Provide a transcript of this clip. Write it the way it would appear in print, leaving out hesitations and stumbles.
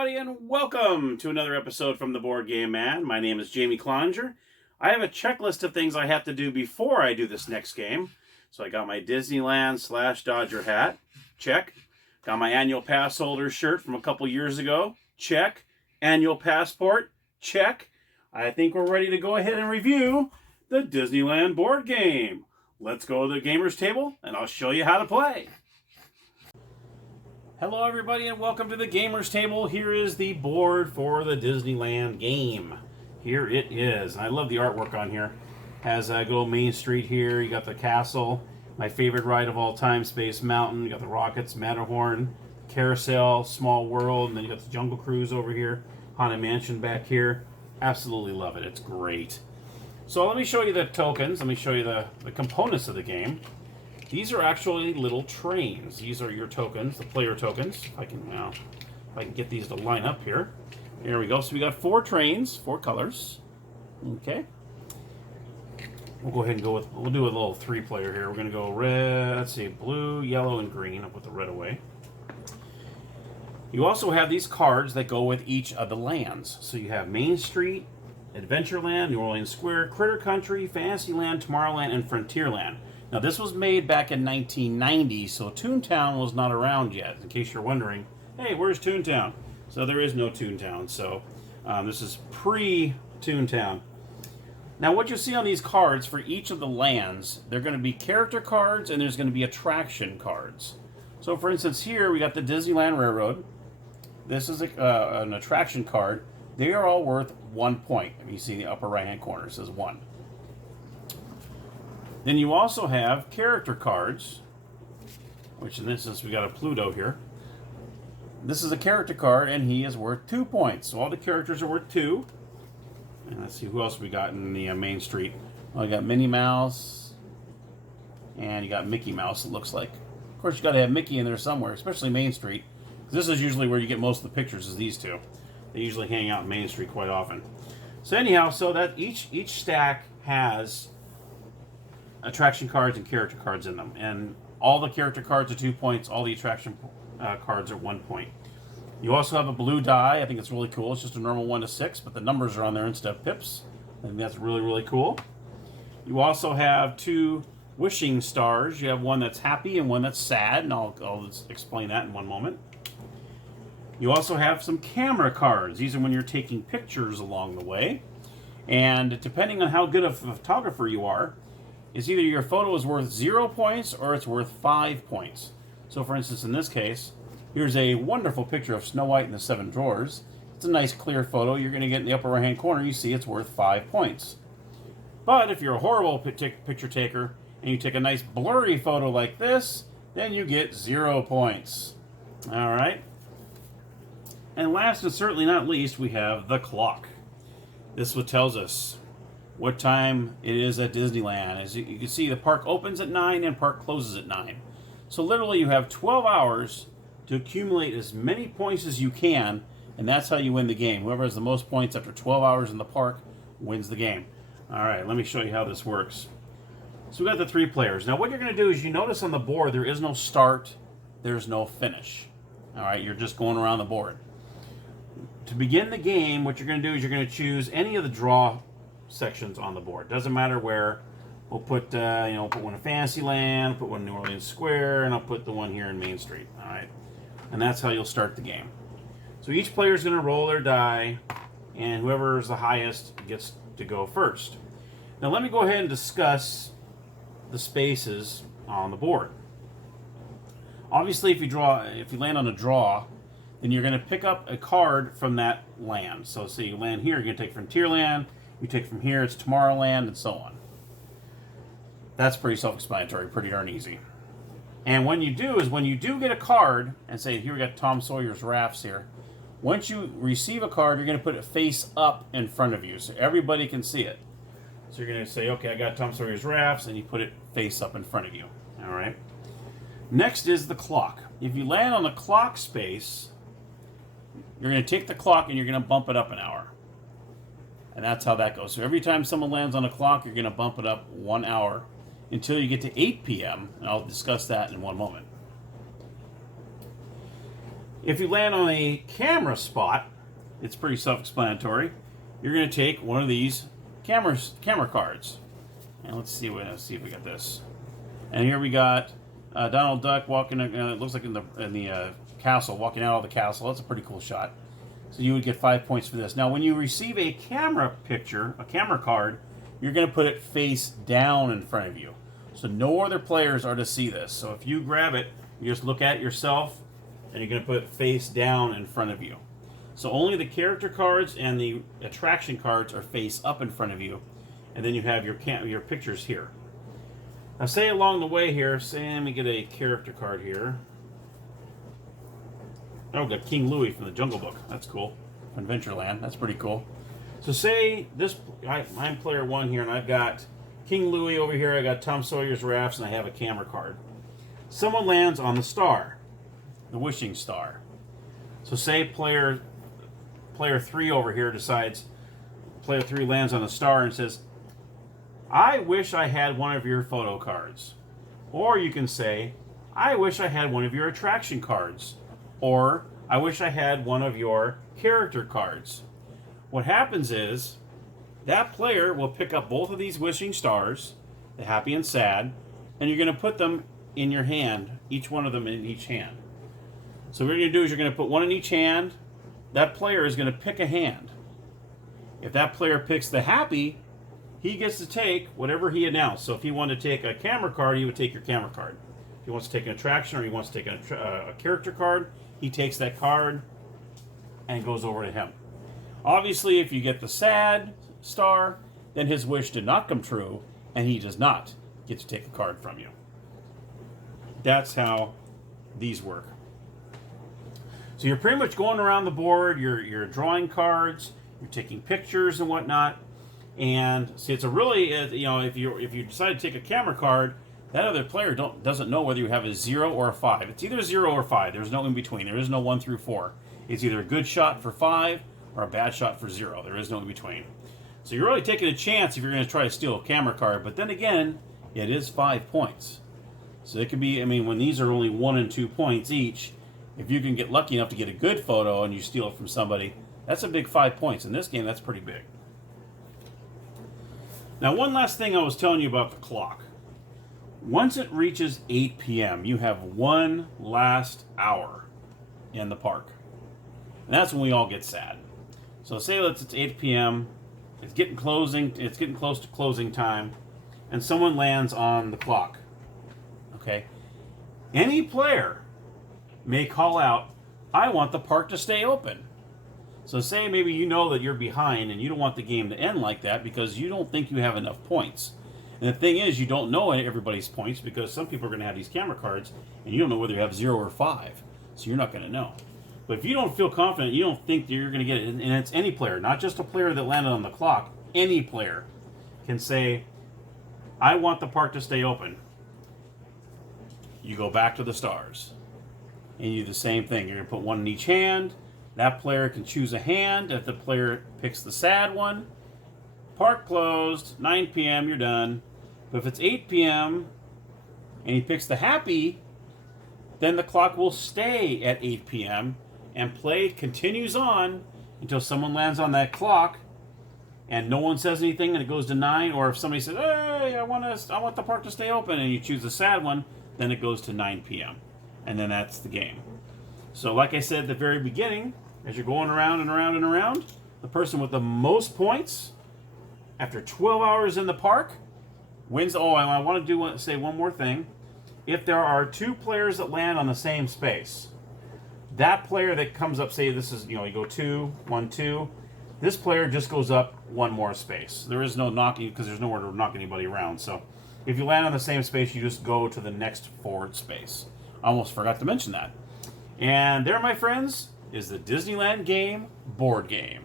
everybody, and welcome to another episode from the Board Game Man. My name is Jamie Cloninger. I have a checklist of things I have to do before I do this next game. So I got my Disneyland / Dodger hat. Check. Got my annual pass holder shirt from a couple years ago. Check. Annual passport. Check. I think we're ready to go ahead and review the Disneyland board game. Let's go to the gamer's table, and I'll show you how to play. Hello everybody and welcome to the Gamers Table. Here is the board for the Disneyland game. Here it is. And I love the artwork on here. Has a good old Main Street here. You got the castle. My favorite ride of all time, Space Mountain. You got the Rockets, Matterhorn, Carousel, Small World. And then you got the Jungle Cruise over here. Haunted Mansion back here. Absolutely love it. It's great. So let me show you the tokens. Let me show you the components of the game. These are actually little trains. These are your tokens, the player tokens. If I can get these to line up here. There we go. So we got 4 trains, 4 colors. Okay. We'll go ahead and we'll do a little 3-player here. We're going to go red, let's see, blue, yellow, and green. I'll put the red away. You also have these cards that go with each of the lands. So you have Main Street, Adventureland, New Orleans Square, Critter Country, Fantasyland, Tomorrowland, and Frontierland. Now, this was made back in 1990, so Toontown was not around yet. In case you're wondering, hey, where's Toontown? So there is no Toontown, so this is pre-Toontown. Now, what you see on these cards for each of the lands, they're going to be character cards and there's going to be attraction cards. So, for instance, here we got the Disneyland Railroad. This is an attraction card. They are all worth 1 point. You see in the upper right-hand corner, it says 1. Then you also have character cards, which in this instance we got a Pluto here. This is a character card, and he is worth 2 points. So all the characters are worth 2. And let's see who else we got in the Main Street. Well, you got Minnie Mouse, and you got Mickey Mouse, it looks like. Of course, you got to have Mickey in there somewhere, especially Main Street. This is usually where you get most of the pictures, is these two. They usually hang out in Main Street quite often. So anyhow, so that each stack has attraction cards and character cards in them, and all the character cards are 2 points, all the attraction cards are 1 point. You also have a blue die. I think it's really cool. It's just a normal 1 to 6, but the numbers are on there instead of pips. I think that's really, really cool. You also have 2 wishing stars. You have one that's happy and one that's sad, and I'll just explain that in one moment. You also have some camera cards. These are when you're taking pictures along the way, and depending on how good of a photographer you are, is either your photo is worth 0 points or it's worth 5 points. So for instance, in this case, here's a wonderful picture of Snow White and the 7 Dwarfs. It's a nice clear photo. You're going to get in the upper right hand corner, you see it's worth 5 points. But if you're a horrible picture taker and you take a nice blurry photo like this, then you get 0 points. Alright. And last and certainly not least, we have the clock. This is what tells us what time it is at Disneyland. As you can see, the park opens at 9 and park closes at 9. So literally you have 12 hours to accumulate as many points as you can, and that's how you win the game. Whoever has the most points after 12 hours in the park wins the game. Alright, let me show you how this works. So we got the 3 players. Now what you're going to do is, you notice on the board there is no start, there's no finish. Alright, you're just going around the board. To begin the game, what you're going to do is you're going to choose any of the draw sections on the board. Doesn't matter where. We'll put put one in Fantasyland, put one in New Orleans Square, and I'll put the one here in Main Street. All right, and that's how you'll start the game. So each player is going to roll their die, and whoever is the highest gets to go first. Now let me go ahead and discuss the spaces on the board. Obviously, if you land on a draw, then you're going to pick up a card from that land. So say you land here, you're going to take Frontierland. You take from here, it's Tomorrowland, and so on. That's pretty self-explanatory, pretty darn easy. And when you do get a card, and say, here we got Tom Sawyer's Rafts here. Once you receive a card, you're going to put it face up in front of you, so everybody can see it. So you're going to say, okay, I got Tom Sawyer's Rafts, and you put it face up in front of you. All right. Next is the clock. If you land on the clock space, you're going to take the clock and you're going to bump it up an hour. And that's how that goes. So every time someone lands on a clock, you're going to bump it up 1 hour until you get to 8 p.m. And I'll discuss that in one moment. If you land on a camera spot, it's pretty self-explanatory. You're going to take one of these camera cards. And let's see if we got this. And here we got Donald Duck walking. It looks like in the castle, walking out of the castle. That's a pretty cool shot. So you would get 5 points for this. Now, when you receive a camera picture, a camera card, you're going to put it face down in front of you. So no other players are to see this. So if you grab it, you just look at it yourself, and you're going to put it face down in front of you. So only the character cards and the attraction cards are face up in front of you, and then you have your pictures here. Now, say along the way here, let me get a character card here. Oh, we got King Louie from the Jungle Book. That's cool. From Adventureland. That's pretty cool. So say I'm player 1 here, and I've got King Louie over here. I got Tom Sawyer's Rafts, and I have a camera card. Someone lands on the star, the wishing star. So say player 3 over here decides, player 3 lands on the star and says, I wish I had one of your photo cards. Or you can say, I wish I had one of your attraction cards. Or, I wish I had one of your character cards. What happens is, that player will pick up both of these wishing stars, the happy and sad, and you're going to put them in your hand, each one of them in each hand. So what you're going to do is you're going to put one in each hand. That player is going to pick a hand. If that player picks the happy, he gets to take whatever he announced. So if he wanted to take a camera card, he would take your camera card. If he wants to take an attraction or he wants to take a character card, he takes that card and goes over to him. Obviously, if you get the sad star, then his wish did not come true, and he does not get to take a card from you. That's how these work. So you're pretty much going around the board, you're drawing cards, you're taking pictures and whatnot. And see, it's a really, if you decide to take a camera card, that other player doesn't know whether you have a 0 or a 5. It's either 0 or 5. There's no in between. There is no 1 through 4. It's either a good shot for 5 or a bad shot for 0. There is no in between. So you're really taking a chance if you're going to try to steal a camera card. But then again, it is 5 points. So it could be, when these are only 1 and 2 points each, if you can get lucky enough to get a good photo and you steal it from somebody, that's a big 5 points. In this game, that's pretty big. Now, one last thing I was telling you about the clock. Once it reaches 8 p.m., you have one last hour in the park. And that's when we all get sad. So say it's 8 p.m., it's getting close to closing time, and someone lands on the clock. Okay? Any player may call out, I want the park to stay open. So say maybe you know that you're behind and you don't want the game to end like that because you don't think you have enough points. And the thing is, you don't know everybody's points because some people are going to have these camera cards and you don't know whether you have 0 or 5. So you're not going to know. But if you don't feel confident, you don't think that you're going to get it, and it's any player, not just a player that landed on the clock, any player can say, I want the park to stay open. You go back to the stars. And you do the same thing. You're going to put one in each hand. That player can choose a hand. If the player picks the sad one, park closed, 9 p.m., you're done. But if it's 8 p.m. and he picks the happy, then the clock will stay at 8 p.m. and play continues on until someone lands on that clock and no one says anything and it goes to 9. Or if somebody says, hey, I want the park to stay open, and you choose the sad one, then it goes to 9 p.m. And then that's the game. So like I said at the very beginning, as you're going around and around and around, the person with the most points after 12 hours in the park wins. Oh, I want to say one more thing. If there are 2 players that land on the same space, that player that comes up, say this is, you go 2, 1, 2, this player just goes up 1 more space. There is no knocking because there's nowhere to knock anybody around. So if you land on the same space, you just go to the next forward space. I almost forgot to mention that. And there, my friends, is the Disneyland game board game.